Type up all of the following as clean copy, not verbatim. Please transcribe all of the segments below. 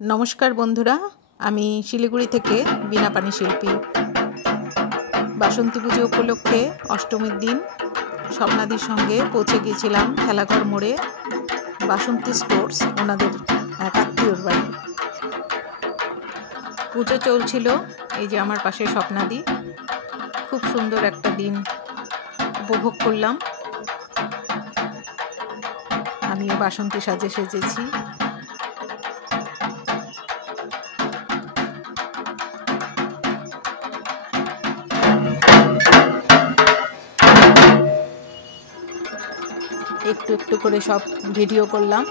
नमस्कार बंधुरा आमी शिलिगुड़ी थेके बिना पानी शिल्पी बासंती पुजो उपलक्षे अष्टमीर दिन स्वप्नादिर संगे पौঁছে গিয়েছিলাম খেলাঘর মোড়ে बासंती स्टोर्स ओनादेर एक आत्मीयर बाड़ी पुजो चलछिलो এই যে আমার পাশে স্বপ্নাদি खूब सुंदर एक दिन उपभोग करलाम आमिও बासंती साजे सेजेছি একটু একটু করে সব ভিডিও করলাম।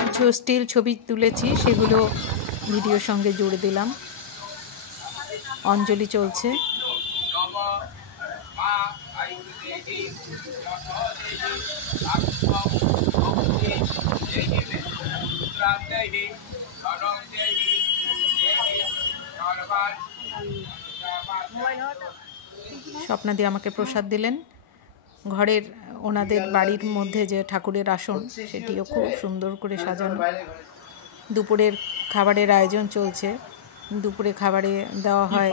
কিছু স্টিল ছবি তুলেছি সেগুলো ভিডিওর সঙ্গে জুড়ে দিলাম। অঞ্জলি চলছে। স্বপ্নাদি আমাকে প্রসাদ দিলেন। ঘরের ওনাদের বাড়ির মধ্যে যে ঠাকুরের আসন সেটিও খুব সুন্দর করে সাজানো। দুপুরের খাবারের আয়োজন চলছে। দুপুরে খাবারে দেওয়া হয়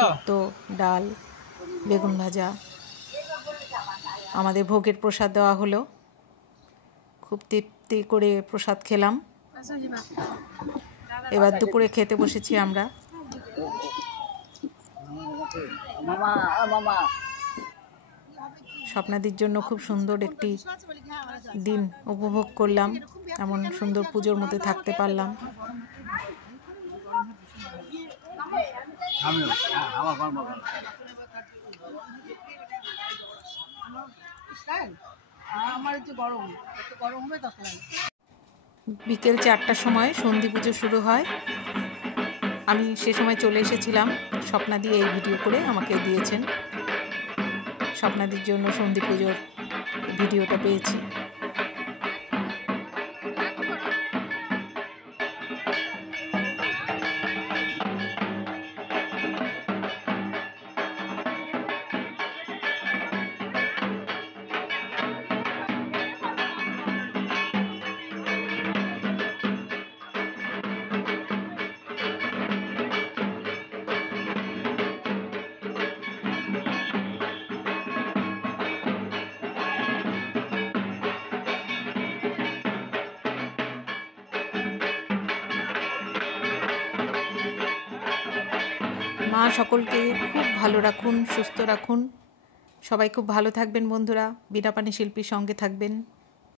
শুক্তো, ডাল, বেগুন ভাজা। আমাদের ভোগের প্রসাদ দেওয়া হলো। খুব তৃপ্তি করে প্রসাদ খেলাম। এবার দুপুরে খেতে বসেছি আমরা। স্বপ্নাদির জন্য খুব সুন্দর একটি দিন উপভোগ করলাম। এমন সুন্দর পুজোর মধ্যে থাকতে পারলাম। বিকেল 4টার সময় সন্ধি পুজো শুরু হয়। আমি সে সময় চলে এসেছিলাম। স্বপ্নাদি এই ভিডিও করে আমাকে দিয়েছেন। স্বপ্নাদির জন্য সন্ধি পুজোর ভিডিওটা পেয়েছি। মা সকলকে খুব ভালো রাখুন, সুস্থ রাখুন। সবাই খুব ভালো থাকবেন বন্ধুরা। বিনা পানি শিল্পীর সঙ্গে থাকবেন।